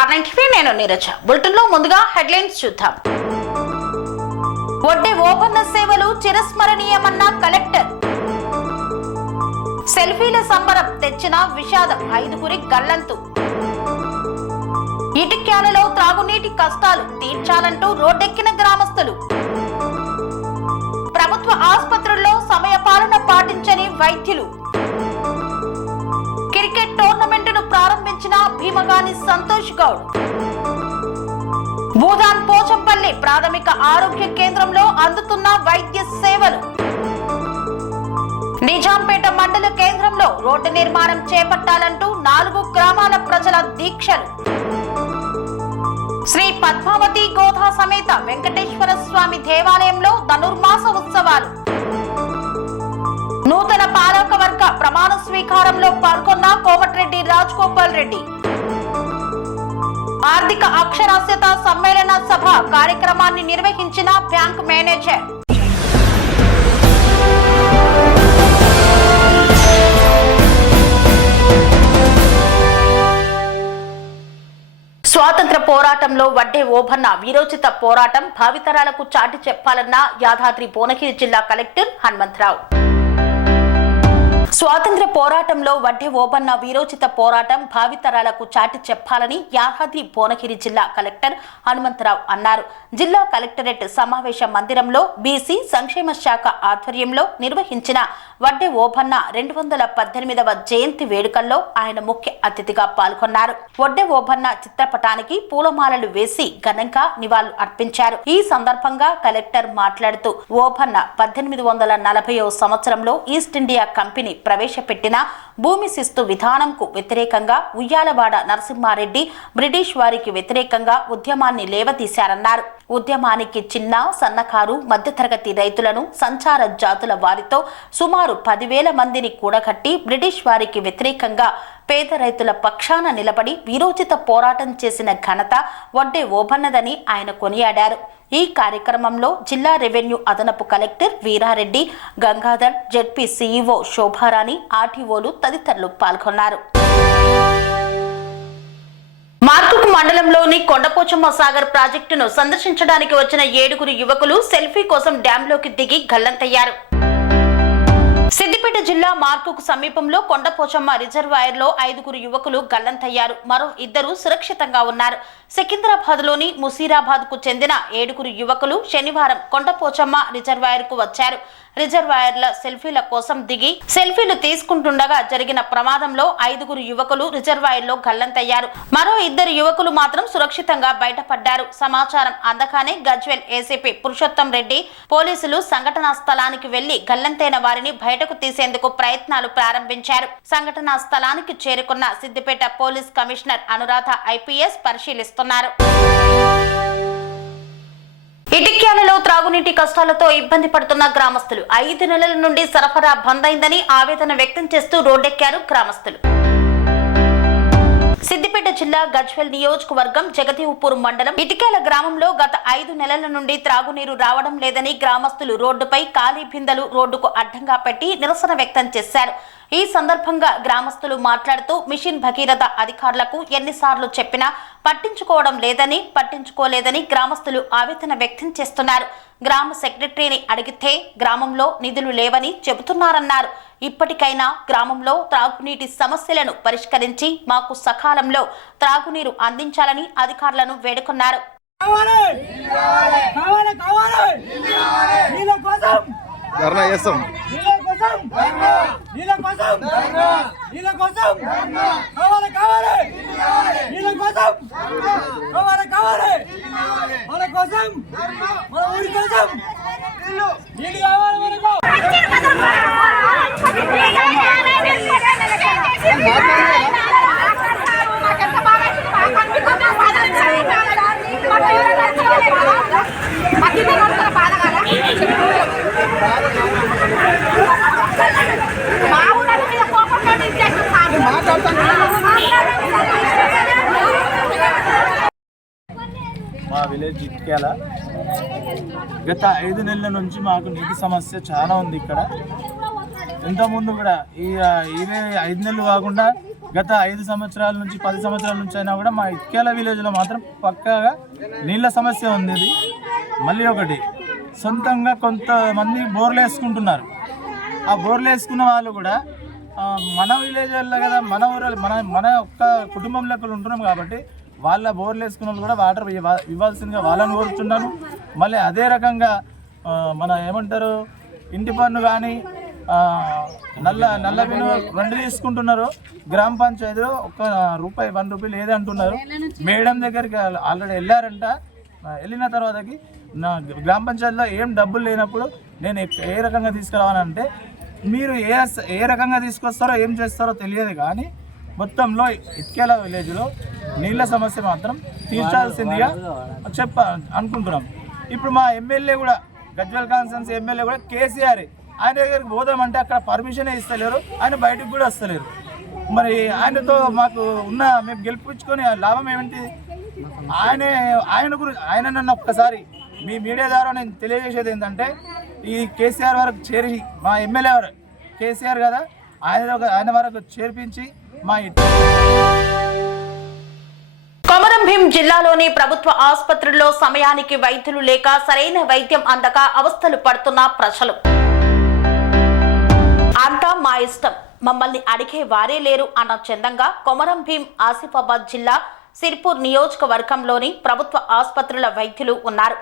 R9 TV నేను Neeraja. Bulletin లో ముందుగా హెడ్లైన్స్ చూద్దాం. వడ్డే ఓపెన్ సేవలు చిరస్మరణీయమన్న కలెక్టర్. సెల్ఫీల సంబరం తెచ్చిన విషాదం, 5గురి గల్లంతు. ఇటిక్యాలలో త్రాగునీటి కష్టాలు తీర్చాలంటూ రోడ్డెక్కిన గ్రామస్తులు. ప్రభుత్వ ఆసుపత్రుల్లో సమయపాలన పాటించని వైద్యులు. క్రికెట్ టోర్నమెంటును ప్రారంభించిన భీమగాని సంతోష్ గౌడ్. భూదాన్ పోచంపల్లి ప్రాథమిక ఆరోగ్య కేంద్రంలో అందుతున్న వైద్య సేవలు. నిజాంపేట మండల కేంద్రంలో రోడ్డు నిర్మాణం చేపట్టాలంటూ 4 గ్రామాల ప్రజల దీక్షలు. శ్రీ పద్మావతి గోధా సమేత వెంకటేశ్వర స్వామి దేవాలయంలో ధనుర్మాస ఉత్సవాలు. నూతన పాలకవర్గ ప్రమాణ స్వీకారంలో పాల్గొన్న కోమటిరెడ్డి రాజగోపాల్ రెడ్డి. ఆర్థిక అక్షరాస్యత సమ్మేళన సభ కార్యక్రమాన్ని నిర్వహించిన బ్యాంక్ మేనేజర్. స్వాతంత్ర పోరాటంలో వడ్డే ఓబన్న వీరోచిత పోరాటం భావితరాలకు చాటి చెప్పాలన్న యాదాద్రి భువనగిరి జిల్లా కలెక్టర్ హనుమంతరావు. స్వాతంత్ర పోరాటంలో వడ్డే ఓబన్న వీరోచిత పోరాటం భావితరాలకు చాటి చెప్పాలని యాదాద్రి భువనగిరి జిల్లా కలెక్టర్ హనుమంతరావు అన్నారు. జిల్లా కలెక్టరేట్ సమావేశ మందిరంలో బీసీ సంక్షేమ శాఖ ఆధ్వర్యంలో నిర్వహించిన వడ్డే ఓబన్న 218వ జయంతి వేడుకల్లో ఆయన ముఖ్య అతిథిగా పాల్గొన్నారు. వడ్డే ఓబన్న చిత్రపటానికి పూలమాలలు వేసి ఘనంగా నివాళులు అర్పించారు. ఈ సందర్భంగా కలెక్టర్ మాట్లాడుతూ ఓబన్న 1840వ సంవత్సరంలో ఈస్ట్ ఇండియా కంపెనీ ప్రవేశపెట్టిన భూమి శిస్తు విధానంకు వ్యతిరేకంగా ఉయ్యాలవాడ నరసింహారెడ్డి బ్రిటిష్ వారికి వ్యతిరేకంగా ఉద్యమాన్ని లేవతీశారన్నారు. ఉద్యమానికి చిన్న సన్నకారు మధ్యతరగతి రైతులను సంచార జాతుల వారితో సుమారు 10,000 మందిని కూడగట్టి బ్రిటిష్ వారికి వ్యతిరేకంగా పేద రైతుల పక్షాన నిలబడి వీరోచిత పోరాటం చేసిన ఘనత వడ్డే ఓబన్నదని ఆయన కొనియాడారు. ఈ కార్యక్రమంలో జిల్లా రెవెన్యూ అదనపు collector Veerareddy, Gangadhar, ZP CEO Shobharani, ఆర్టీఓలు తదితరులు పాల్గొన్నారు. మార్కుకు మండలంలోని కొండపోచమ్మ సాగర్ ప్రాజెక్టును సందర్శించడానికి వచ్చిన 7గురు యువకులు సెల్ఫీ కోసం డ్యాంలోకి దిగి గల్లంతయ్యారు. సిద్దిపేట జిల్లా మార్కుకు సమీపంలో కొండపోచమ్మ రిజర్వాయర్లో 5గురు యువకులు గల్లంతయ్యారు. మరో 2 సురక్షితంగా ఉన్నారు. సికింద్రాబాద్ లోని ముసీరాబాద్ కు చెందిన 7గురు యువకులు శనివారం కొండపోచమ్మ రిజర్వాయర్ కు వచ్చారు. రిజర్వాయర్ల సెల్ఫీల కోసం దిగి సెల్ఫీలు తీసుకుంటుండగా జరిగిన ప్రమాదంలో 5గురు యువకులు రిజర్వాయర్లో గల్లంతయ్యారు. మరో 2 యువకులు మాత్రం సురక్షితంగా బయటపడ్డారు. సమాచారం అందగానే గజ్వేల్ ఏసీపీ పురుషోత్తం రెడ్డి పోలీసులు సంఘటనా స్థలానికి వెళ్లి గల్లంతైన వారిని బయటకు తీసేందుకు ప్రయత్నాలు ప్రారంభించారు. సంఘటనా స్థలానికి చేరుకున్న Siddipet police commissioner Anuradha IPS పరిశీలిస్తున్నారు. ఇటిక్యాలలో త్రాగునీటి కష్టాలతో ఇబ్బంది పడుతున్న గ్రామస్తులు 5 నెలల నుండి సరఫరా బంద్ అయిందని ఆవేదన వ్యక్తం చేస్తూ రోడ్డెక్కారు గ్రామస్తులు. సిద్దిపేట జిల్లా గజ్వేల్ నియోజకవర్గం జగదేవ్పూర్ మండలం ఇటిక్యాల గ్రామంలో గత 5 నెలల నుండి త్రాగునీరు రావడం లేదని గ్రామస్తులు రోడ్డుపై ఖాళీ బిందెలు రోడ్డుకు అడ్డంగా పెట్టి నిరసన వ్యక్తం చేశారు. ఈ సందర్భంగా గ్రామస్తులు మాట్లాడుతూ మిషన్ భగీరథ అధికారులకు ఎన్నిసార్లు చెప్పినా పట్టించుకోలేదని గ్రామస్తులు ఆవేదన వ్యక్తం చేస్తున్నారు. గ్రామ సెక్రటరీని అడిగితే గ్రామంలో నిధులు లేవని చెబుతున్నారన్నారు. ఇప్పటికైనా గ్రామంలో త్రాగునీటి సమస్యలను పరిష్కరించి మాకు సకాలంలో త్రాగునీరు అందించాలని అధికారులను వేడుకున్నారు. మా విలేజ్ ఇటిక్యాల గత 5 నెలల నుంచి మాకు నీటి సమస్య చాలా ఉంది. ఇక్కడ ఇంతకుముందు కూడా ఇదే 5 నెలలు కాకుండా గత 5 సంవత్సరాల నుంచి 10 సంవత్సరాల నుంచి అయినా కూడా మా ఇట్కేల విలేజ్లో మాత్రం పక్కాగా నీళ్ళ సమస్య ఉంది. మళ్ళీ ఒకటి, సొంతంగా కొంతమంది బోర్లు వేసుకుంటున్నారు. ఆ బోర్లు వేసుకున్న వాళ్ళు కూడా మన విలేజ్లో కదా, మన ఊరు మన ఒక్క కుటుంబం లెక్కలు ఉంటున్నాం కాబట్టి వాళ్ళ బోర్లు వేసుకున్న వాళ్ళు కూడా వాటర్ ఇవ్వాల్సిందిగా వాళ్ళని కోరుతున్నాను. మళ్ళీ అదే రకంగా మన ఏమంటారు, ఇంటి పన్ను కానీ నల్ల బిల్లు 2 తీసుకుంటున్నారు. గ్రామ పంచాయతీలో ₹1 లేదంటున్నారు. మేడం దగ్గరికి ఆల్రెడీ వెళ్ళారంట. వెళ్ళిన తర్వాతకి నా గ్రామ పంచాయతీలో ఏం డబ్బులు లేనప్పుడు నేను ఏ రకంగా తీసుకురావాలంటే, మీరు ఏ రకంగా తీసుకొస్తారో ఏం చేస్తారో తెలియదు కానీ మొత్తంలో ఇట్కేల విలేజ్లో నీళ్ళ సమస్య మాత్రం తీర్చాల్సిందిగా అనుకుంటున్నాం. ఇప్పుడు మా ఎమ్మెల్యే కూడా, గజ్వేల్ కాన్స్టిట్యున్సీ ఎమ్మెల్యే కూడా కేసీఆర్, ఆయన దగ్గరికి పోదామంటే అక్కడ పర్మిషనే ఇస్తలేరు, ఆయన బయటకు కూడా వస్తలేరు. మరి ఆయనతో మాకు మేము గెలిపించుకొని లాభం ఏమిటి? ఆయన నన్ను ఒక్కసారి మీ మీడియా ద్వారా నేను తెలియజేసేది ఏంటంటే, ఈ కేసీఆర్ వరకు చేరి, మా ఎమ్మెల్యే వారు కేసీఆర్ కదా, ఆయన వరకు చేర్పించి మా కొమరం భీం జిల్లాలోని ప్రభుత్వ ఆసుపత్రుల్లో సమయానికి వైద్యులు లేక సరైన వైద్యం అందక అవస్థలు పడుతున్న ప్రజలు. అంతా మా ఇష్టం, మమ్మల్ని అడిగే వారే లేరు అన్న చందంగా కొమరం భీం ఆసిఫాబాద్ జిల్లా సిర్పూర్ నియోజకవర్గంలోని ప్రభుత్వ ఆసుపత్రుల వైద్యులు ఉన్నారు.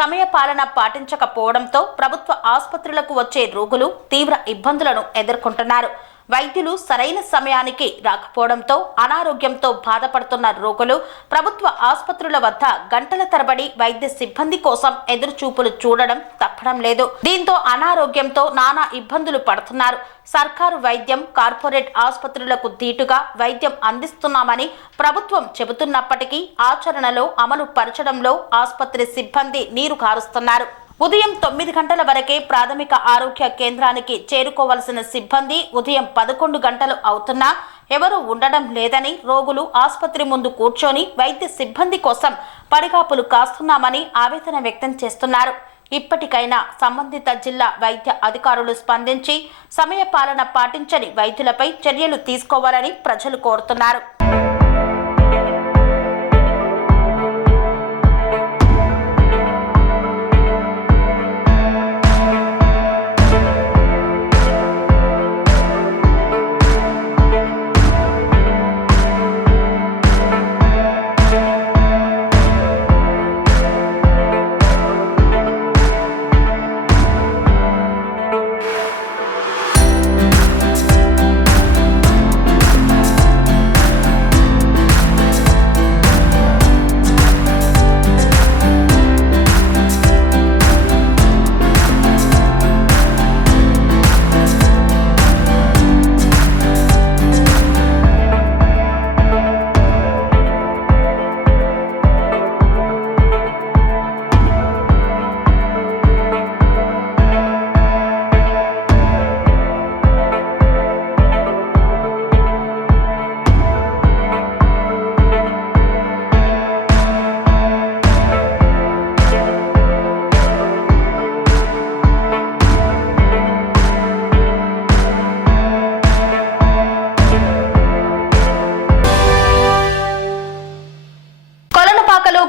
సమయ పాలన పాటించకపోవడంతో ప్రభుత్వ ఆసుపత్రులకు వచ్చే రోగులు తీవ్ర ఇబ్బందులను ఎదుర్కొంటున్నారు. వైద్యులు సరైన సమయానికి రాకపోవడంతో అనారోగ్యంతో బాధపడుతున్న రోగులు ప్రభుత్వ ఆసుపత్రుల వద్ద గంటల తరబడి వైద్య సిబ్బంది కోసం ఎదురుచూపులు చూడడం తప్పడం లేదు. దీంతో అనారోగ్యంతో నానా ఇబ్బందులు పడుతున్నారు. సర్కారు వైద్యం, కార్పొరేట్ ఆసుపత్రులకు ధీటుగా వైద్యం అందిస్తున్నామని ప్రభుత్వం చెబుతున్నప్పటికీ ఆచరణలో అమలు పరచడంలో ఆసుపత్రి సిబ్బంది నీరు కారుస్తున్నారు. ఉదయం 9 గంటల వరకే ప్రాథమిక ఆరోగ్య కేంద్రానికి చేరుకోవలసిన సిబ్బంది ఉదయం 11 గంటలు అవుతున్నా ఎవరూ ఉండడం లేదని రోగులు ఆసుపత్రి ముందు కూర్చొని వైద్య సిబ్బంది కోసం పడిగాపులు కాస్తున్నామని ఆవేదన వ్యక్తం చేస్తున్నారు. ఇప్పటికైనా సంబంధిత జిల్లా వైద్య అధికారులు స్పందించి సమయ పాలన పాటించని వైద్యులపై చర్యలు తీసుకోవాలని ప్రజలు కోరుతున్నారు.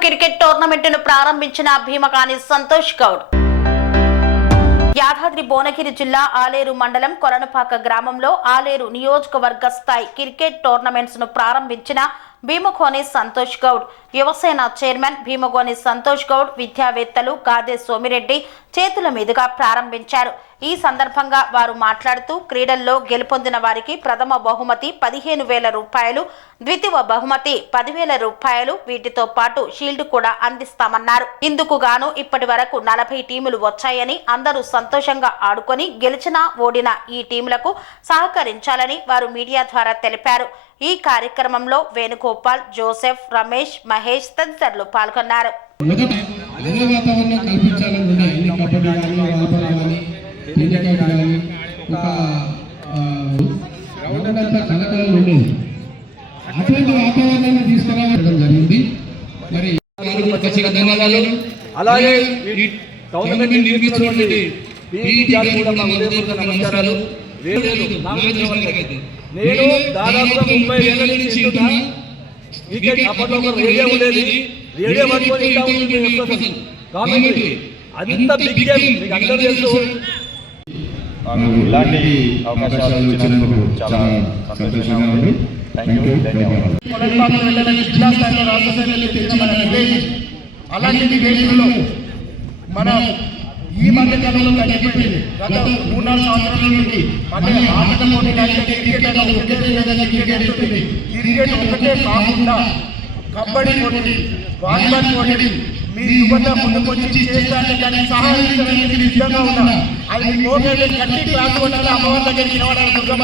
క్రికెట్ టోర్నమెంట్ను ప్రారంభించిన భీమకాని సంతోష్ గౌడ్. యాదాద్రి భువనగిరి జిల్లా ఆలేరు మండలం కొరణపాక గ్రామంలో ఆలేరు నియోజకవర్గ స్థాయి క్రికెట్ టోర్నమెంట్స్ ను ప్రారంభించిన భీమగోని సంతోష్ గౌడ్. యువసేన చైర్మన్ భీమగోని సంతోష్ గౌడ్ విద్యావేత్తలు గాదే సోమిరెడ్డి చేతుల మీదుగా ప్రారంభించారు. ఈ సందర్భంగా వారు మాట్లాడుతూ క్రీడల్లో గెలుపొందిన వారికి ప్రథమ బహుమతి 15,000 రూపాయలు, ద్వితీయ బహుమతి 10,000 రూపాయలు, వీటితో పాటు షీల్డ్ కూడా అందిస్తామన్నారు. ఇందుకు గాను ఇప్పటి వరకు 40 టీములు వచ్చాయని, అందరూ సంతోషంగా ఆడుకొని గెలిచినా ఓడినా ఈ టీములకు సహకరించాలని వారు మీడియా ద్వారా తెలిపారు. ఈ కార్యక్రమంలో వేణుగోపాల్, జోసెఫ్, రమేష్, మహేష్ తదితరులు పాల్గొన్నారు. అటువంటి వాతావరణాన్ని తీసుకురావడం జరిగింది. మరి అలాగే నిర్మించినటువంటి నేను దాదాపుగా 30 ఏళ్ళ నుంచి ఇంటున్నా. మీకే అప్పట్లో ఒక రేడియో ఉండేది, రేడియో పట్టుకొని ఇంకా ఉంటుంది కామెంటరీ. అంత బిగ్ గేమ్ మీకు అందరూ తెలుసు. ఇలాంటి అవకాశాలు ఇచ్చినందుకు చాలా సంతోషంగా ఉంది. థ్యాంక్ యూ, ధన్యవాదాలు. జిల్లా స్థాయిలో రాష్ట్ర స్థాయిలో తెచ్చిన మన విలేజ్, అలాంటి విలేజ్లో మనం ఈ మధ్య కాలంలో తగ్గిపోయింది. గత 3-4 సంవత్సరాల నుండి అంటే ఆటల పోటీ కానీ క్రికెట్ అని క్రికెట్ ఉంటుంది. క్రికెట్ ఒకటే కాకుండా కబడ్డీ పోటీ, వాలీబాల్ పోటీ మీ యువత ముందుకొచ్చి చేస్తారని దాన్ని సహాయించడానికి సిద్ధంగా ఉన్నా. అది మీ కోపేట గట్టి క్లాస్ కొట్టాలి, అమ్మవారి దగ్గరికి నిలబడాలి దుర్గమ్మ.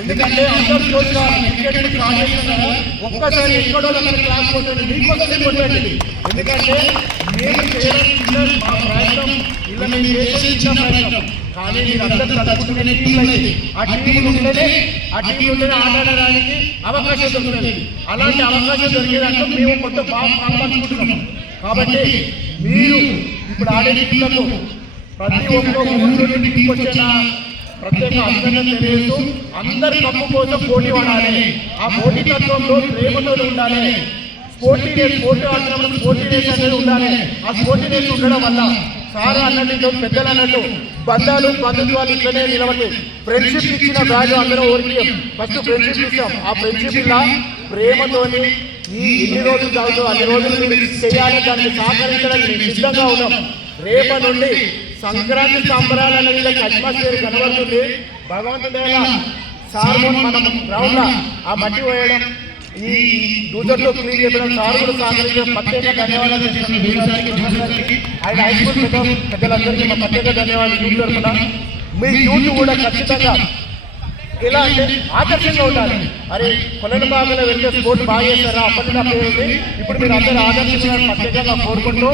ఎందుకంటే అందరూ చూసుకోవాలి, క్రికెట్ స్టార్ట్ చేస్తున్నారు. ఒక్కసారి ఎక్కడో క్లాస్ కొట్టండి, మీకోసమే కొట్టండి. ఎందుకంటే మేము చేయడం మా ప్రయత్నం, ఇలా మేము చేసేది చిన్న ప్రయత్నం. కానీ మీరు అందరూ తలుపుకునే టీంలు అయితే ఆ టీంలు ఉంటేనే ఆడడానికి అవకాశం దొరుకుతుంది. అలాంటి అవకాశం దొరికేదాంట్లో మేము కొంత బాగా పాల్పంచుకుంటున్నాం. కాబట్టి మీరు ఇప్పుడు ఆడే టీంలకు ప్రతి ఒక్క ఊళ్ళో టీంకి వచ్చిన ప్రత్యేక అభినందన తెలియజేస్తూ అందరి కప్పు కోసం పోటీ పడాలి. ఆ పోటీ తత్వంలో ప్రేమతో ఉండాలి. పోటీ ఆడినప్పుడు స్పోర్టినెస్ అనేది ఉండాలి. ఆ స్పోర్టినెస్ ఉండడం వల్ల సార్ అన్నట్టు పెద్దలు అన్నట్టు బంధాలు బంధుత్వాలు ఇట్లనే నిలబడి ఫ్రెండ్షిప్ ఇచ్చిన వాల్యూ అందరూ ఓరికి ఫస్ట్ ఫ్రెండ్షిప్ ఇస్తాం. ఆ ఫ్రెండ్షిప్ ఇలా ప్రేమతోని ఈ ఎన్ని రోజులు కాదు అన్ని రోజులు మీరు చేయాలి, దానికి సహకరించడానికి సిద్ధంగా ఉన్నాం. రేపటి నుండి సంక్రాంతి సంబరాలు అనేది అట్మాస్ఫియర్ కనబడుతుంది. భగవంతుడి సార్ మనం గ్రౌండ్ ఆ మట్టి పోయడం, ఈ డూజర్లో క్లీన్ చేయడం, సారులు సహకరించిన ప్రత్యేక ధన్యవాదాలు. ఆయన హై స్కూల్ పెద్దలందరికీ మా ప్రత్యేక ధన్యవాదాలు. యూత్ తరఫున మీ యూత్ కూడా ఖచ్చితంగా ఎలా అంటే ఆదర్శంగా ఉండాలి. అరే కొలను బాగా వెళ్తే స్పోర్ట్స్ బాగా చేస్తారా, అప్పటి నా పేరు ఉంది. ఇప్పుడు మీరు అందరూ ఆదర్శంగా ప్రత్యేకంగా కోరుకుంటూ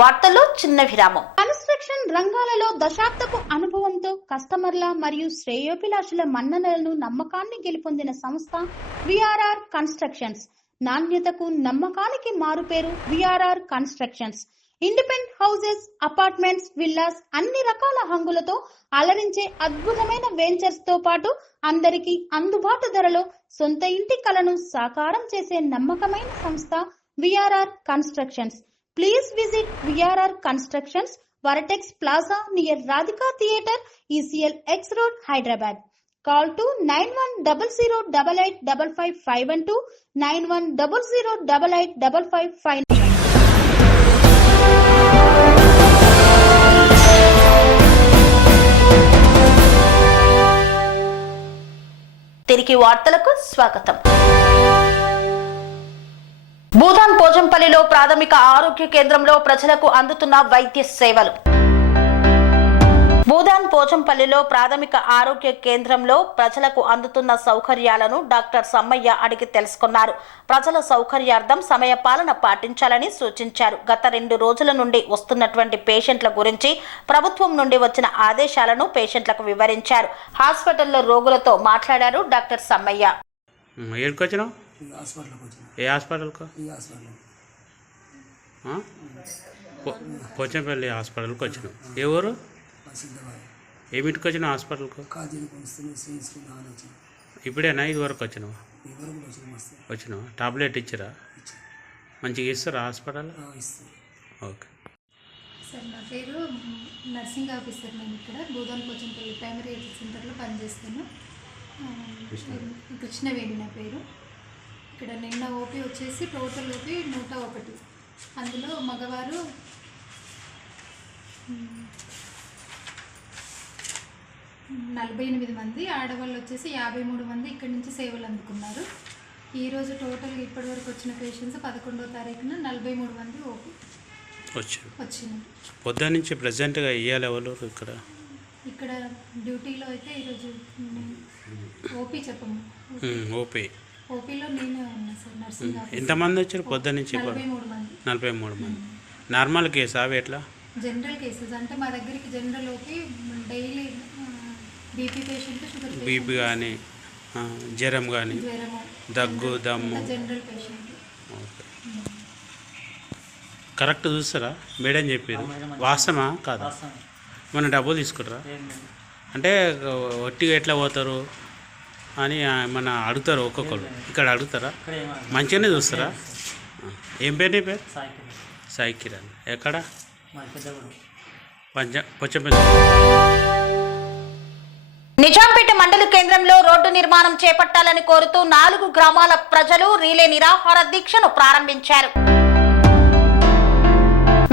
వార్తల్లో చిన్న విరామం. కన్స్ట్రక్షన్ రంగాలలో దశాబ్దపు అనుభవంతో కస్టమర్ల మరియు శ్రేయోభిలాషుల మన్ననలను నమ్మకాన్ని గెలుపొందిన సంస్థ విఆర్ఆర్ కన్స్ట్రక్షన్స్. నాణ్యతకు నమ్మకానికి మారుపేరు VRR constructions. Independent houses, apartments, villas అన్ని రకాల హంగులతో అలరించే అద్భుతమైన వెంచర్స్ తో పాటు అందరికీ అందుబాటు ధరలో సొంత ఇంటి కలను సాకారం చేసే నమ్మకమైన సంస్థ VRR constructions. Please visit VRR Constructions, Varatex Plaza near Radhika Theatre, ECL X Road, Hyderabad. Call to 9100885551 9100885551. తిరిగి వార్తలకు స్వాగతం. భూదాన్ పోచంపల్లిలో ప్రాథమిక ఆరోగ్య కేంద్రంలో ప్రజలకు అందుతున్న వైద్య సేవలు. భూదాన్ పోచంపల్లిలో ప్రాథమిక ఆరోగ్య కేంద్రంలో ప్రజలకు అందుతున్న సౌకర్యాలను డాక్టర్ సమ్మయ్య అడిగి తెలుసుకున్నారు. ప్రజల సౌకర్యార్థం సమయపాలన పాటించాలని సూచించారు. గత 2 రోజుల నుండి వస్తున్నటువంటి పేషెంట్ల గురించి ప్రభుత్వం నుండి వచ్చిన ఆదేశాలను పేషెంట్లకు వివరించారు. హాస్పిటల్లో రోగులతో మాట్లాడారు డాక్టర్ సమ్మయ్య. ఏ హాస్పిటల్కు? పోచంపల్లి హాస్పిటల్కి వచ్చినావు. ఏ ఊరు? ఏమిటికి వచ్చినావు హాస్పిటల్కు? ఇప్పుడేనా ఇది వరకు వచ్చినావు? వచ్చినావా? టాబ్లెట్ ఇచ్చిరా? మంచిగా ఇస్తారా హాస్పిటల్? ఓకే సార్, నా పేరు నర్సింగ్ ఆఫీసర్. నేను ఇక్కడ భూదాన్ పోచంపల్లి ప్రైమరీ హెల్త్ సెంటర్లో పనిచేస్తాను. కృష్ణవేణి నా పేరు. ఇక్కడ నిన్న ఓపీ వచ్చేసి టోటల్ ఓపీ 101. అందులో మగవారు 48 మంది, ఆడవాళ్ళు వచ్చేసి 53 మంది ఇక్కడి నుంచి సేవలు అందుకున్నారు. ఈరోజు టోటల్ ఇప్పటివరకు వచ్చిన పేషెంట్స్ 11వ తారీఖున 43 మంది ఓపీ వచ్చినారు. పొద్దు నుంచి ప్రజెంట్గా ఇవ్వాలి ఎవరు ఇక్కడ డ్యూటీలో అయితే ఈరోజు ఓపీ చెప్పము. ఓపీలో నేనే ఉన్నా సార్. నర్సింగ్ ఎంతమంది వచ్చారు పొద్దు నుంచి? 43 మంది. నార్మల్ కేసు అవి ఎట్లా? జనరల్ కేసెస్ అంటే మా దగ్గరికి general OP daily BP patient, sugar BP కానీ జ్వరం కానీ దగ్గు దమ్ము జనరల్ పేషెంట్. ఓకే, కరెక్ట్ చూస్తారా? మేడం చెప్పారు వాస్తవమా కాదా? మన డబ్బులు తీసుకుంటారా? అంటే ఒట్టిగా ఎట్లా పోతారు అని మన అడుగుతారు ఒక్కొక్కరు. ఇక్కడ అడుగుతారా? మంచిగానే చూస్తారా? ఏం పేరు నీ పేరు? సాయి కిరణ్. ఎక్కడ? పొచ్చంపల్లి. నిజాంపేట మండల కేంద్రంలో రోడ్డు నిర్మాణం చేపట్టాలని కోరుతూ 4 గ్రామాల ప్రజలు రీలే నిరాహార దీక్షను ప్రారంభించారు.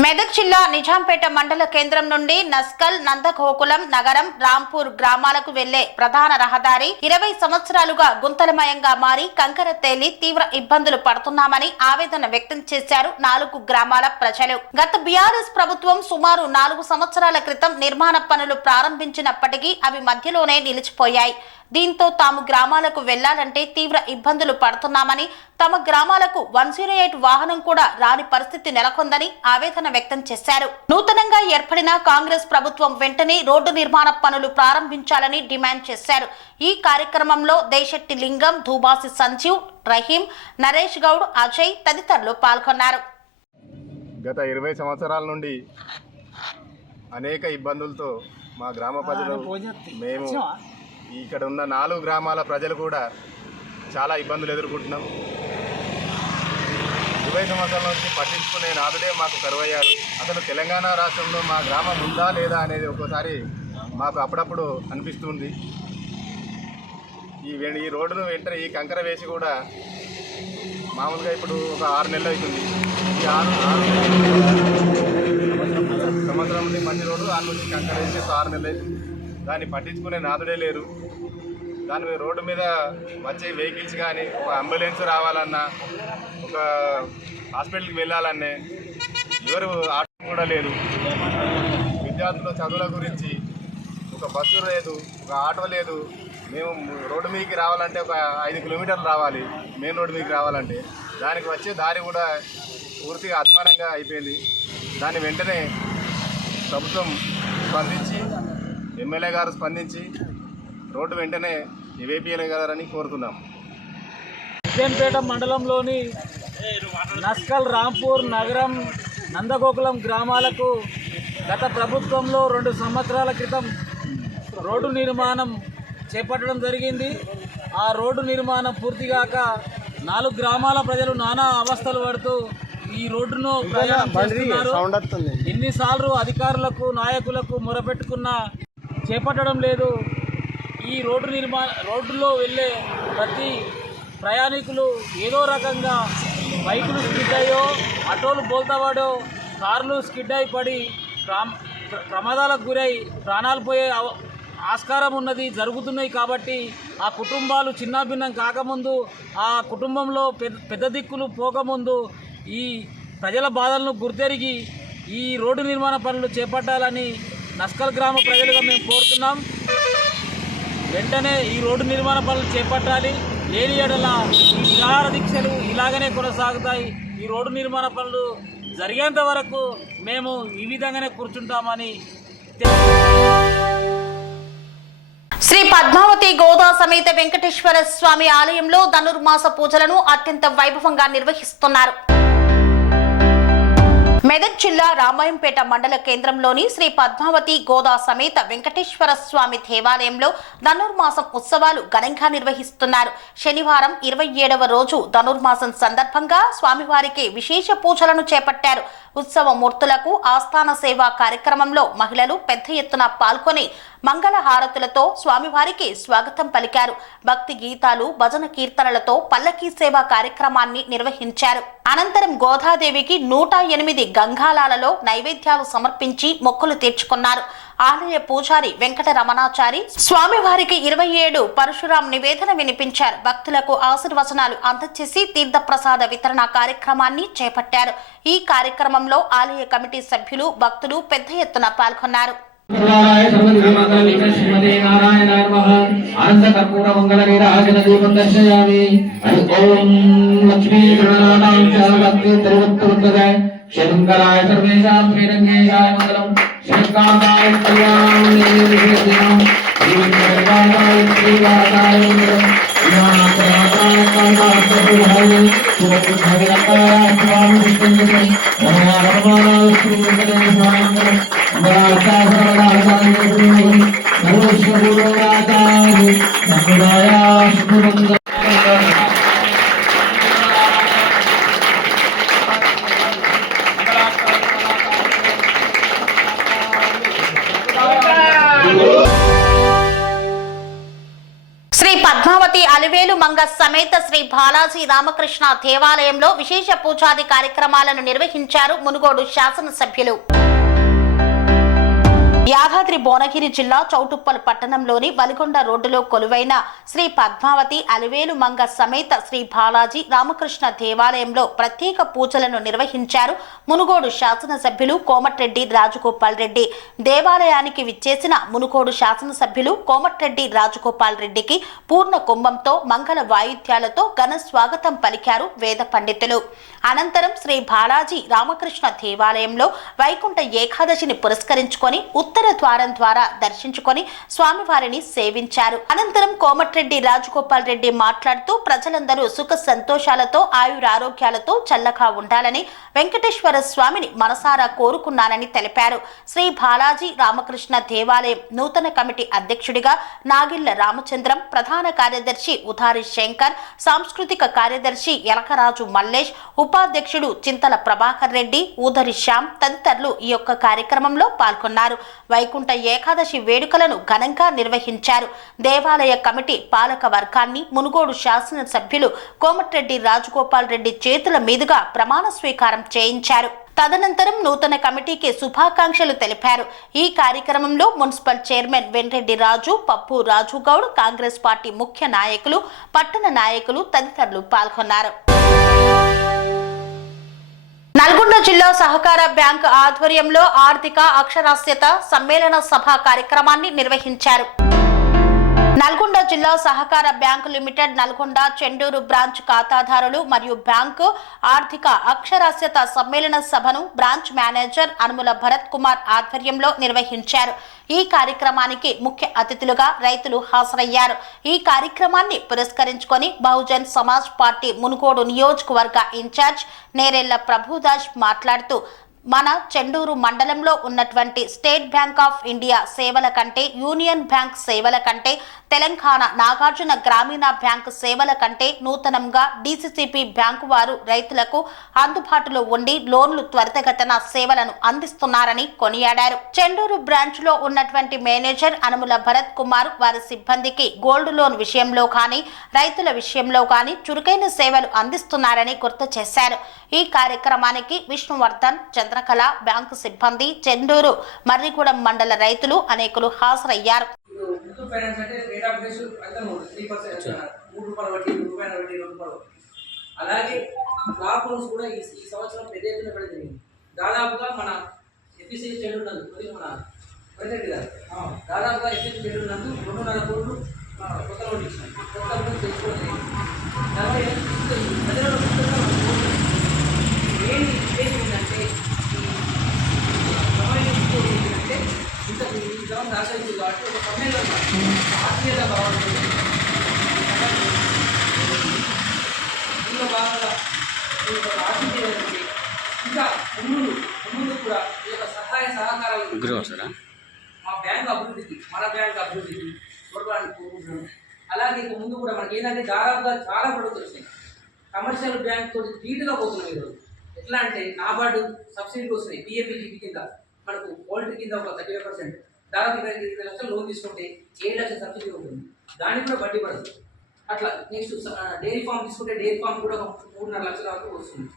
మెదక్ జిల్లా నిజాంపేట మండల కేంద్రం నుండి నస్కల్, నందగోకులం, నగరం, రాంపూర్ గ్రామాలకు వెళ్లే ప్రధాన రహదారి 20 సంవత్సరాలుగా గుంతలమయంగా మారి కంకర తేలి తీవ్ర ఇబ్బందులు పడుతున్నామని ఆవేదన వ్యక్తం చేశారు 4 గ్రామాల ప్రజలు. గత బీఆర్ఎస్ ప్రభుత్వం సుమారు 4 సంవత్సరాల క్రితం నిర్మాణ పనులు ప్రారంభించినప్పటికీ అవి మధ్యలోనే నిలిచిపోయాయి. దీంతో తాము గ్రామాలకు వెళ్లాలంటే తీవ్ర ఇబ్బందులు పడుతున్నామని, తమ గ్రామాలకు 108 వాహనం కూడా రాని పరిస్థితి నెలకొందని ఆవేదన వ్యక్తం చేశారు. నూతనంగా ఏర్పడిన కాంగ్రెస్ ప్రభుత్వం వెంటనే రోడ్డు నిర్మాణ పనులు ప్రారంభించాలని డిమాండ్ చేశారు. ఈ కార్యక్రమంలో దేశెట్టి లింగం, ధూబాసి సంజీవ్, రహీం, నరేష్ గౌడ్, అజయ్ తదితరులు పాల్గొన్నారు. గత 20 సంవత్సరాల నుండి అనేక ఇబ్బందులతో మా గ్రామ ప్రజలు, మేము ఇక్కడ ఉన్న 4 గ్రామాల ప్రజలు కూడా చాలా ఇబ్బందులు ఎదుర్కొంటున్నాం. 20 సంవత్సరాల నుంచి పట్టించుకునే నాదుడే మాకు కరువయ్యారు. అసలు తెలంగాణ రాష్ట్రంలో మా గ్రామం ఉందా లేదా అనేది ఒక్కోసారి మాకు అప్పుడప్పుడు అనిపిస్తుంది. ఈ రోడ్డును వెంటనే ఈ కంకర వేసి కూడా మామూలుగా ఇప్పుడు ఒక 6 నెలలు అవుతుంది. ఈ 6 సంవత్సరం నుండి మంచి రోడ్డు 6 నుంచి కంకర వేసి 6 నెలలు అవుతుంది. దాన్ని పట్టించుకునే నాదుడే లేరు. దాని రోడ్డు మీద వచ్చే వెహికల్స్ కానీ, ఒక అంబులెన్స్ రావాలన్నా, ఒక హాస్పిటల్కి వెళ్ళాలన్నా ఎవరు ఆటో కూడా లేదు. విద్యార్థుల చదువుల గురించి ఒక బస్సు లేదు, ఒక ఆటో లేదు. మేము రోడ్డు మీదకి రావాలంటే ఒక 5 కిలోమీటర్లు రావాలి. మెయిన్ రోడ్డు మీదకి రావాలంటే దానికి వచ్చే దారి కూడా పూర్తిగా అధ్వానంగా అయిపోయింది. దాన్ని వెంటనే ప్రభుత్వం స్పందించి, ఎమ్మెల్యే గారు స్పందించి రోడ్డు వెంటనే వేపియగలరని కోరుతున్నాం. నిజాంపేట మండలంలోని నస్కల్, రాంపూర్, నగరం, నందగోకులం గ్రామాలకు గత ప్రభుత్వంలో 2 సంవత్సరాల క్రితం రోడ్డు నిర్మాణం చేపట్టడం జరిగింది. ఆ రోడ్డు నిర్మాణం పూర్తిగాక 4 గ్రామాల ప్రజలు నానా అవస్థలు పడుతూ ఈ రోడ్డును ప్రయాణం చేస్తున్నారు. ఎన్నిసార్లు అధికారులకు, నాయకులకు మొరపెట్టుకున్నా చేపట్టడం లేదు. ఈ రోడ్డులో వెళ్ళే ప్రతి ప్రయాణికులు ఏదో రకంగా బైకులు స్కిడ్ అయ్యో, ఆటోలు బోల్తావాడో, కార్లు స్కిడ్ అయి పడి ప్రమాదాలకు గురై ప్రాణాలు పోయే ఆస్కారం ఉన్నది, జరుగుతున్నాయి. కాబట్టి ఆ కుటుంబాలు చిన్నాభిన్నం కాకముందు, ఆ కుటుంబంలో పెద్ద దిక్కులు పోకముందు ఈ ప్రజల బాధలను గుర్తెరిగి ఈ రోడ్డు నిర్మాణ పనులు చేపట్టాలని నస్కల్ గ్రామ ప్రజలుగా మేము కోరుతున్నాం. వెంటనే ఈ రోడ్డు నిర్మాణ పనులు చేపట్టాలి. లేని ఎడల ఈ నిరాహార దీక్షలు ఇలాగనే కొనసాగుతాయి. ఈ రోడ్డు నిర్మాణ పనులు జరిగేంత వరకు మేము ఈ విధంగానే కూర్చుంటామని. శ్రీ పద్మావతి గోదా సమేత వెంకటేశ్వర స్వామి ఆలయంలో ధనుర్మాస పూజలను అత్యంత వైభవంగా నిర్వహిస్తున్నారు. మెదక్ జిల్లా రామాయంపేట మండల కేంద్రంలోని శ్రీ పద్మావతి గోదా సమేత వెంకటేశ్వర స్వామి దేవాలయంలో ధనుర్మాసం ఉత్సవాలు ఘనంగా నిర్వహిస్తున్నారు. శనివారం 27వ రోజు ధనుర్మాసం సందర్భంగా స్వామివారికి విశేష పూజలను చేపట్టారు. ఉత్సవ మూర్తులకు ఆస్థాన సేవా కార్యక్రమంలో మహిళలు పెద్ద ఎత్తున పాల్గొని మంగళ హారతులతో స్వామివారికి స్వాగతం పలికారు. భక్తి గీతాలు, భజన కీర్తనలతో పల్లకీ సేవా కార్యక్రమాన్ని నిర్వహించారు. అనంతరం గోదాదేవికి 108 గంగాలాలలో నైవేద్యాలు సమర్పించి మొక్కులు తీర్చుకున్నారు. ఆలయ పూజారి వెంకట రమణాచారి స్వామివారికి 27 పరశురాం నివేదన వినిపించారు. భక్తులకు ఆశీర్వచనాలు అందజేసి తీర్థప్రసాద వితరణ కార్యక్రమాన్ని చేపట్టారు. ఈ కార్యక్రమంలో ఆలయ కమిటీ సభ్యులు, భక్తులు పెద్ద ఎత్తున పాల్గొన్నారు. శంకరాయ సర్వేషాం శ్రీరంగేశాయ మంగళం శంకరాయ కళ్యాణే విశేషం శ్రీరంగాయ శ్రీవాసాయ మంగళం జ్ఞానప్రదాయ కాంతాయ సుభద్రకాయ స్వామి విష్ణువే నమః నమః శ్రీ వెంకటేశాయ మంగళం మంగళాచార్య సర్వస్వగుణరాజాని సముదాయా సుఖమంగళ శ్రీ పద్మావతి అలివేలు మంగ సమేత శ్రీ బాలాజీ రామకృష్ణ దేవాలయంలో విశేష పూజాది కార్యక్రమాలను నిర్వహించారు మునుగోడు శాసనసభ్యులు. యాదాద్రి భువనగిరి జిల్లా చౌటుప్పల్ పట్టణంలోని వలిగొండ రోడ్డులో కొలువైన శ్రీ పద్మావతి అలివేలు మంగ సమేత శ్రీ బాలాజీ రామకృష్ణ దేవాలయంలో ప్రత్యేక పూజలను నిర్వహించారు మునుగోడు శాసనసభ్యులు కోమటిరెడ్డి రాజగోపాల్ రెడ్డి. దేవాలయానికి విచ్చేసిన మునుగోడు శాసనసభ్యులు కోమటిరెడ్డి రాజగోపాల్ రెడ్డికి పూర్ణ కుంభంతో మంగళ వాయిద్యాలతో ఘన స్వాగతం పలికారు వేద పండితులు. అనంతరం శ్రీ బాలాజీ రామకృష్ణ దేవాలయంలో వైకుంఠ ఏకాదశిని పురస్కరించుకొని ఉత్తర ద్వారం ద్వారా దర్శించుకొని స్వామివారిని సేవించారు. అనంతరం కోమటిరెడ్డి రాజగోపాల్ రెడ్డి మాట్లాడుతూ ప్రజలందరూ సుఖ సంతోషాలతో ఆయురారోగ్యాలతో చల్లగా ఉండాలని వెంకటేశ్వర స్వామిని మనసారా కోరుకున్నానని తెలిపారు. శ్రీ బాలాజీ రామకృష్ణ దేవాలయం నూతన కమిటీ అధ్యక్షుడిగా నాగిళ్ల రామచంద్రం, ప్రధాన కార్యదర్శి ఉదారి శంకర్, సాంస్కృతిక కార్యదర్శి ఎలకరాజు మల్లేష్, ఉపాధ్యక్షుడు చింతల ప్రభాకర్ రెడ్డి, ఊదరి శ్యామ్ తదితరులు ఈ యొక్క కార్యక్రమంలో పాల్గొన్నారు. వైకుంఠ ఏకాదశి వేడుకలను ఘనంగా నిర్వహించారు. దేవాలయ కమిటీ పాలక వర్గాన్ని మునుగోడు శాసనసభ్యులు కోమటిరెడ్డి రాజగోపాల్ రెడ్డి చేతుల మీదుగా ప్రమాణ స్వీకారం చేయించారు. తదనంతరం నూతన కమిటీకి శుభాకాంక్షలు తెలిపారు. ఈ కార్యక్రమంలో మున్సిపల్ చైర్మన్ వెంరెడ్డి రాజు, పప్పు రాజు గౌడ్, కాంగ్రెస్ పార్టీ ముఖ్య నాయకులు, పట్టణ నాయకులు తదితరులు పాల్గొన్నారు. నల్గొండ జిల్లా సహకార బ్యాంక్ ఆధ్వర్యంలో ఆర్థిక అక్షరాస్యత సమ్మేళన సభ కార్యక్రమాన్ని నిర్వహించారు. నల్గొండ జిల్లా సహకార bank limited Nalgonda Chandur branch ఖాతాదారులు మరియు బ్యాంకు ఆర్థిక అక్షరాస్యత సమ్మేళన సభను బ్రాంచ్ మేనేజర్ అనుముల భరత్ కుమార్ ఆధ్వర్యంలో నిర్వహించారు. ఈ కార్యక్రమానికి ముఖ్య అతిథులుగా రైతులు హాజరయ్యారు. ఈ కార్యక్రమాన్ని పురస్కరించుకొని బహుజన్ సమాజ్ పార్టీ మునుగోడు నియోజకవర్గ ఇన్ఛార్జ్ నేరెళ్ల ప్రభుదాస్ మాట్లాడుతూ మన చెండూరు మండలంలో ఉన్నటువంటి స్టేట్ బ్యాంక్ ఆఫ్ ఇండియా సేవల కంటే, యూనియన్ బ్యాంక్ సేవల కంటే, తెలంగాణ నాగార్జున గ్రామీణ బ్యాంక్ సేవల కంటే నూతనంగా డీసీసీపీ బ్యాంకు వారు రైతులకు అందుబాటులో ఉండి లోన్లు త్వరితగతిన సేవలను అందిస్తున్నారని కొనియాడారు. చెండూరు బ్రాంచ్ లో ఉన్నటువంటి మేనేజర్ అనుముల భరత్ కుమార్ వారి సిబ్బందికి గోల్డ్ లోన్ విషయంలో కానీ, రైతుల విషయంలో కానీ చురుకైన సేవలు అందిస్తున్నారని గుర్తు చేశారు. ఈ కార్యక్రమానికి విష్ణువర్ధన్, చంద్రకళ, బ్యాంకు సిబ్బంది, చెండూరు మర్రిగూడెం మండల రైతులు అనేకులు హాజరయ్యారు. అలాగే క్రాప్ లోన్స్ కూడా ఈ సంవత్సరం పెద్ద ఎత్తున ఇవ్వడం జరిగింది. దాదాపుగా మన ఎఫ్ఎస్సి చెండు నందు మన ప్రెసిడెంట్ గారు దాదాపుగా ఎఫ్ఎస్సి చెండు నందు 2.5 కోట్లు కొత్త లోన్ ఇచ్చినాం. కొత్త లోన్ తెచ్చుకోవడం ప్రజలలో ఏం ఉద్దేశం ఏంటంటే ఏంటంటే ఇంత ఈ గ్రామం ఆచరించింది కాబట్టి ఒక సమ్మేళనం ఆత్మీయత భావన దీనిలో భాగంగా ఆత్మీయ ఇంకా ముందు కూడా ఈ యొక్క సహాయ సహకారాలు మా బ్యాంకు అభివృద్ధికి, మన బ్యాంకు అభివృద్ధికి చూడడానికి కోరుకుంటున్నాం. అలాగే ఇక ముందు కూడా మనకి ఏంటంటే దాదాపుగా చాలా ప్రొడక్ట్స్ వచ్చినాయి. కమర్షియల్ బ్యాంక్ తోటి ధీటుగా పోతున్నాయి ఈరోజు. ఎట్లా అంటే నాబార్డు సబ్సిడీలు వస్తున్నాయి. పిఎంఈజీపీ కింద మనకు పోల్ట్రీ కింద ఒక 35% దాదాపు 25 లక్షలు లోన్ తీసుకుంటే 7 లక్షల సబ్సిడీ ఉంటుంది. దానికి కూడా వడ్డీ పడుతుంది. అట్లా నెక్స్ట్ డైరీ ఫామ్ తీసుకుంటే డైరీ ఫామ్ కూడా 3.5 లక్షల వరకు వస్తుంది.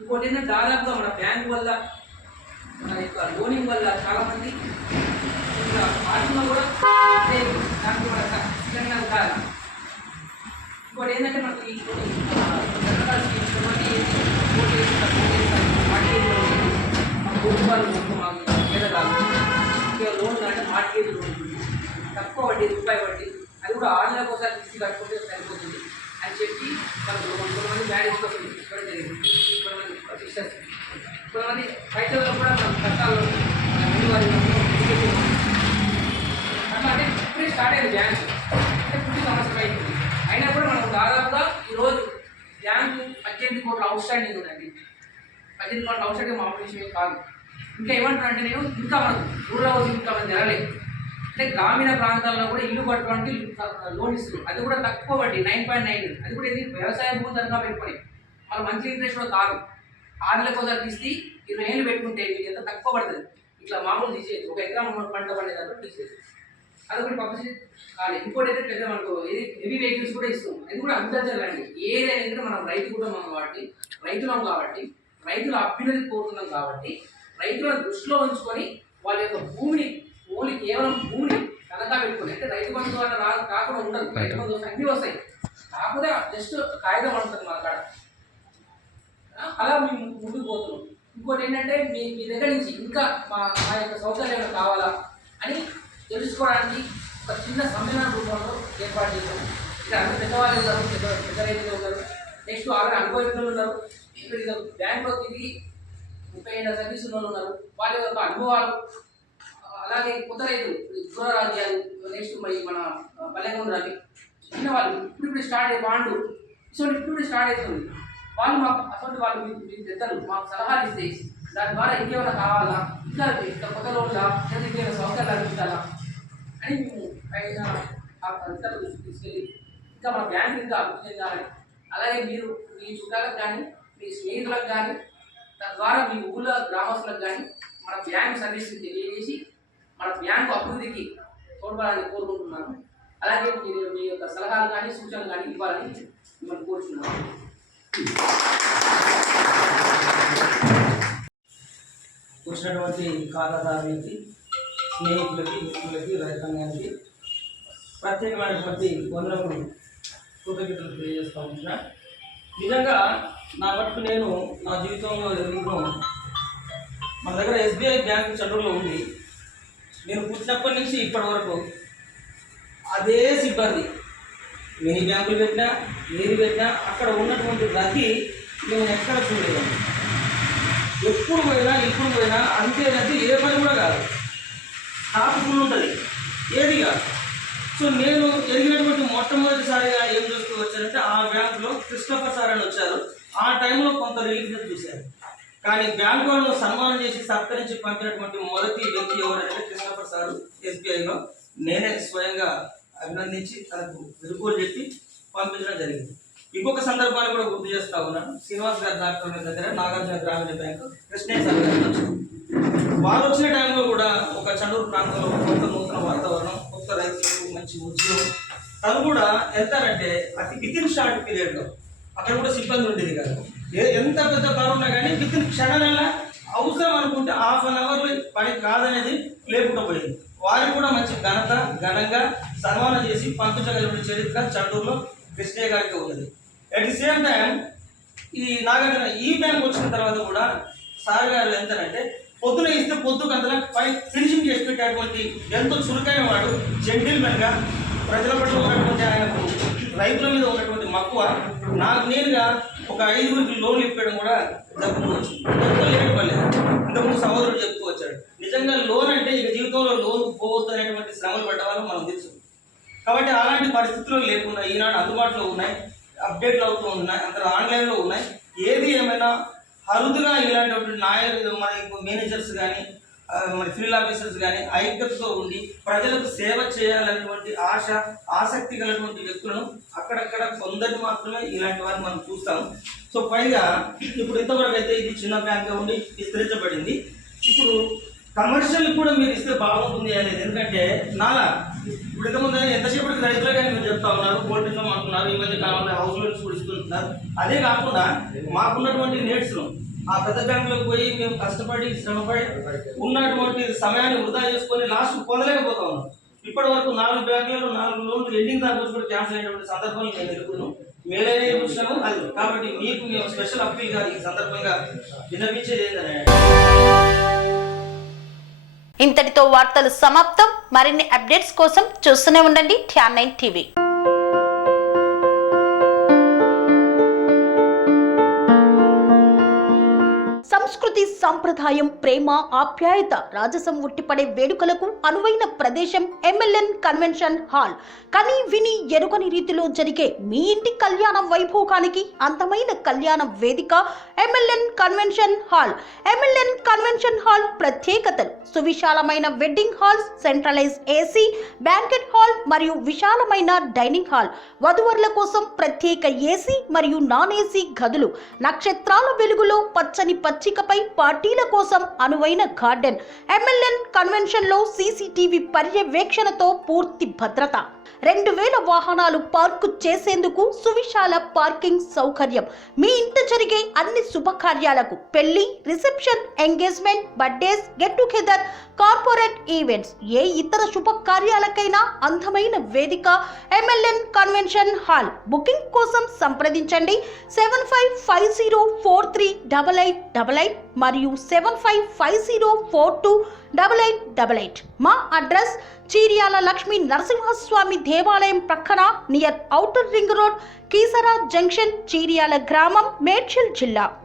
ఇంకోటి ఏంటంటే దాదాపుగా మన బ్యాంకు వల్ల, మన యొక్క లోనింగ్ వల్ల చాలామంది ఇంకా ఆర్థికంగా కూడా దానికి మన ఖచ్చితంగా ఉండాలి. ఇంకోటి ఏంటంటే మనకి లోన్ అంటే మార్కేజ్ లోన్ తక్కువ వడ్డీ, రూపాయి వడ్డీ, అది కూడా 6 నెలలకు ఒకసారి తీసి కట్టుకుంటే సరిపోతుంది అని చెప్పి మనకు కొంతమంది మ్యారేజ్ కోసం ఇవ్వడం జరిగింది. కొంతమంది రైతుల్లో కూడా మన కష్టాలు అట్లా అంటే ఇప్పుడే స్టార్ట్ అయింది బ్యాంకు అంటే 50 సంవత్సరం అవుతుంది. అయినా కూడా మనం దాదాపుగా ఈరోజు బ్యాంకు 18 కోట్ల అవుట్ స్టాండింగ్ ఉందండి. 18 కోట్ల అవుట్ స్టాండింగ్ మామూలు విషయం కాదు. ఇంకా ఏమంటున్నా అంటే నేను ఇంకా మనకు రూరల్ హౌసింగ్ ఇంకా మనం జరగలేదు. అంటే గ్రామీణ ప్రాంతాల్లో కూడా ఇల్లు కట్టడానికి లోన్ ఇస్తుంది. అది కూడా తక్కువ వడ్డీ 9.9. అది కూడా ఇది వ్యవసాయ భూమి తరఫున పెట్టుకొని వాళ్ళు మంచి ఇంట్రెస్ట్ కూడా కాదు. 6 నెలలకు ఒకసారి తీసి 20 ఏళ్ళు పెట్టుకుంటే మీకు ఎంత తక్కువ పడుతుంది. ఇట్లా మామూలు తీసేయచ్చు, 1 ఎకరం పంట పండేదాన్ని తీసేయచ్చు. అది ఒకటి పబ్లిసిటీ కాదు. ఇంకోటి అయితే పెద్ద మనకు హెవీ వెహికల్స్ కూడా ఇస్తాం. అది కూడా అగ్రికల్చర్ ల్యాండ్. ఏదైనా మనం రైతు కూడా మనం కాబట్టి రైతులం కాబట్టి రైతుల అభ్యున్నతి కోరుతున్నాం కాబట్టి రైతులను దృష్టిలో ఉంచుకొని వాళ్ళ యొక్క భూమిని ఓన్లీ కేవలం భూమిని తనఖా పెట్టుకుని, అంటే రైతు బంధు వల్ల కాకుండా ఉండదు. రైతు బంధు అన్నీ వస్తాయి, కాకపోతే జస్ట్ కాగితం ఉంటుంది మన కాడ. అలా మేము ముందుకు పోతున్నాం. ఇంకోటి ఏంటంటే మీ దగ్గర నుంచి ఇంకా మా యొక్క సౌకర్యం కావాలా అని తెలుసుకోవడానికి ఒక చిన్న సమ్మేళన రూపంలో ఏర్పాటు చేశాం. ఇక్కడ అందరూ పెద్దవాళ్ళు ఉన్నారు, పెద్ద రైతులు ఉన్నారు, నెక్స్ట్ ఆల్రెడీ అనుభవిస్తులు ఉన్నారు, ఇక్కడ బ్యాంకులో తిరిగి 30 ఏళ్ళ సర్వీస్ ఉన్న వాళ్ళు ఉన్నారు. వాళ్ళ యొక్క అనుభవాలు, అలాగే కొత్త రైతులు దూర రాజ్యాలు, నెక్స్ట్ మరి మన బలెగొండ రవి చిన్న వాళ్ళు ఇప్పుడు స్టార్ట్ అయ్యే బాండు ఇప్పుడు స్టార్ట్ అవుతుంది. వాళ్ళు మాకు అటువంటి వాళ్ళు మీ పెద్దలు మాకు సలహాలు ఇస్తే దాని ద్వారా ఇంకేమైనా కావాలా, ఇంకా కొత్త లోన్లా లేదా ఇంకేమైనా సౌకర్యాలు అందించాలా అని మేము పైన అధికారులు తీసుకెళ్ళి ఇంకా మన బ్యాంకు ఇంకా అభివృద్ధి చెందాలని, అలాగే మీరు మీ చుట్టాలకు కానీ మీ స్నేహితులకు కానీ తద్వారా మీ ఊళ్ళో గ్రామస్తులకు కానీ మన బ్యాంక్ సర్వీస్ని తెలియజేసి మన బ్యాంకు అభివృద్ధికి తోడ్పడాలని కోరుకుంటున్నాను. అలాగే మీరు మీ యొక్క సలహాలు కానీ సూచనలు కానీ ఇవ్వాలని మిమ్మల్ని కోరుతున్నాను. వచ్చినటువంటి ఖాతాదారులకి, స్నేహితులకి, మిత్రులకి, రైతాంగానికి ప్రత్యేకమైనటువంటి వందనములు, కృతజ్ఞతలు తెలియజేస్తూ ఉంటున్నా. నిజంగా నా మటుకు నేను నా జీవితంలో ఎదుగును మన దగ్గర SBI బ్యాంకు చండ్రులో ఉంది. నేను పుట్టినప్పటి నుంచి ఇప్పటి వరకు అదే సిబ్బంది మినీ బ్యాంకులు పెట్టినా ఏది పెట్టినా అక్కడ ఉన్నటువంటి రద్దీ నేను ఎక్కడ చూడలేదు. ఎప్పుడు పోయినా ఇప్పుడు పోయినా అంతే రద్దీ, ఏ పని కూడా కాదు, స్టాఫ్ ఫుల్ ఉంటుంది, ఏది కాదు. సో నేను ఎదిగినటువంటి మొట్టమొదటిసారిగా ఏం చూస్తూ వచ్చానంటే ఆ బ్యాంకులో క్రిస్టోఫర్ సార్ అని వచ్చారు. ఆ టైంలో కొంత రిలీఫ్ చూశారు. కానీ బ్యాంకు వాళ్ళను సన్మానం చేసి సత్కరించి పంపినటువంటి మొదటి వ్యక్తి ఎవరంటే క్రిస్టోఫర్ సారు. SBIలో నేనే స్వయంగా అభినందించి తనకు విరుకోలు చెప్పి పంపించడం జరిగింది. ఇంకొక సందర్భాన్ని కూడా గుర్తు చేస్తా ఉన్నాను. శ్రీనివాస్ గారి డాక్టర్ దగ్గర నాగార్జున గ్రామీణ బ్యాంకు కృష్ణయ్య సార్ గారు వచ్చారు. వారు వచ్చిన టైంలో కూడా ఒక చండూరు ప్రాంతంలో కొత్త నూతన వాతావరణం, కొత్త రైతులకు మంచి ఉద్యోగం. తను కూడా వెళ్తారంటే అతి వితిన్ షార్ట్ పీరియడ్లో అక్కడ కూడా సిబ్బంది ఉండేది కాదు. ఎంత పెద్ద పని ఉన్నా కానీ వితిన్ క్షణాల అవసరం అనుకుంటే హాఫ్ అన్ అవర్లో పని కాదనేది లేకుండా పోయింది. వారికి కూడా మంచి ఘనంగా సన్మానం చేసి పంపించగలిగిన చరిత్ర చండూరులో కృష్ణయ్య గారికి ఉన్నది. అట్ ది సేమ్ టైం ఇది నాగార్జున ఈ బ్యాంక్ వచ్చిన తర్వాత కూడా సార్ గారు ఎంతనంటే పొద్దున ఇస్తే పొద్దుకు అంతలా పై ఫినిషింగ్ చేసి పెట్టేటువంటి ఎంతో చురుకైన వాడు, జెంటిల్మెన్గా ప్రజల పట్ల ఉన్నటువంటి ఆయనకు రైతుల మీద ఉన్నటువంటి మక్కువ. నాకు నేనుగా ఒక 5గురికి లోన్లు ఇప్పడం కూడా జరుగుతూ వచ్చింది. లేట్ పడలేదు. ఇంతకుముందు సహోదరుడు చెప్తూ వచ్చాడు. నిజంగా లోన్ అంటే ఇక జీవితంలో లోన్ పోవద్దు అనేటువంటి శ్రమలు పడ్డ వాళ్ళు మనం తెలుసు. కాబట్టి అలాంటి పరిస్థితులు లేకుండా ఈనాడు అందుబాటులో ఉన్నాయి, అప్డేట్లు అవుతూ ఉన్నాయి, అంత ఆన్లైన్లో ఉన్నాయి. ఏది ఏమైనా అరుదుగా ఇలాంటి నాయకులు, మన మేనేజర్స్ కానీ మన ఫీల్డ్ ఆఫీసర్స్ కానీ ఐక్యతతో ఉండి ప్రజలకు సేవ చేయాలనేటువంటి ఆసక్తి గలటువంటి వ్యక్తులను అక్కడక్కడ కొందరు మాత్రమే ఇలాంటి వారిని మనం చూస్తాం. సో పైగా ఇప్పుడు ఇంతవరకు అయితే ఇది చిన్న బ్యాంక్గా ఉండి విస్తరించబడింది. ఇప్పుడు కమర్షియల్ కూడా మీరు ఇస్తే బాగుంటుంది అనేది. ఎందుకంటే ఇప్పుడు ఇంతకుముందు ఎంతసేపటికి రైతులే కానీ మీరు చెప్తా ఉన్నారు, పోల్ట్రీఫామ్ అంటున్నారు, ఈ మధ్య కాలంలో హౌస్ లోన్స్ కూడా ఇస్తుంటున్నారు. అదే కాకుండా మాకున్నటువంటి నీడ్స్ను ఆ పెద్ద బ్యాంకులకు పోయి మేము కష్టపడి శ్రమపడి ఉన్నటువంటి సమయాన్ని వృధా చేసుకొని లాస్ట్ పొందలేకపోతా ఉన్నాం. ఇప్పటి వరకు 4 బ్యాంకులలో 4 లోన్లు ఎండింగ్ దాకా కూడా క్యాన్సిల్ అయినటువంటి సందర్భాలు నేను ఎదుర్కొన్నాను. మేలైన విషయము అది. కాబట్టి మీకు మేము స్పెషల్ అప్పీల్గా ఈ సందర్భంగా విన్నపించేది ఏంటంటే ఇంతటితో వార్తలు సమాప్తం. మరిన్ని అప్డేట్స్ కోసం చూస్తూనే ఉండండి TN9 TV. సంస్కృతి సంప్రదాయం, ప్రేమ, ఆప్యాయత, రాజసం ఉట్టిపడే వేడుకలకు అనువైన ప్రదేశం MLN కన్వెన్షన్ హాల్. కని విని ఎరుగని రీతిలో జరిగే మీ ఇంటి కళ్యాణ వైభోగానికి అందమైన కళ్యాణ వేదిక MLN convention hall. MLN convention hall ప్రత్యేకతలు: సువిశాలమైన wedding halls, centralise AC banquet hall మరియు విశాలమైన డైనింగ్ హాల్, వధువరుల కోసం ప్రత్యేక AC మరియు నాన్ AC గదులు, నక్షత్రాల వెలుగులో పచ్చని పచ్చికపై పార్టీల కోసం అనువైన గార్డెన్. MLN కన్వెన్షన్ లో CCTV పర్యవేక్షణతో పూర్తి భద్రత, 2000 వాహనాలు పార్కు చేసేందుకు సువిశాల పార్కింగ్ సౌకర్యం. మీ ఇంట జరిగే అన్ని శుభకార్యాలకు, పెళ్లి, reception, engagement, birthdays, get together, corporate events, ఏ ఇతర శుభకార్యాలకైనా అందమైన వేదిక MLN కన్వెన్షన్ హాల్. బుకింగ్ కోసం సంప్రదించండి 7550438888 మరియు 7550428888. మా అడ్రస్ చీర్యాల లక్ష్మీ నరసింహస్వామి దేవాలయం ప్రక్కన, near outer ring road, Keesara junction, Cheeryal గ్రామం, మేడ్చల్ జిల్లా.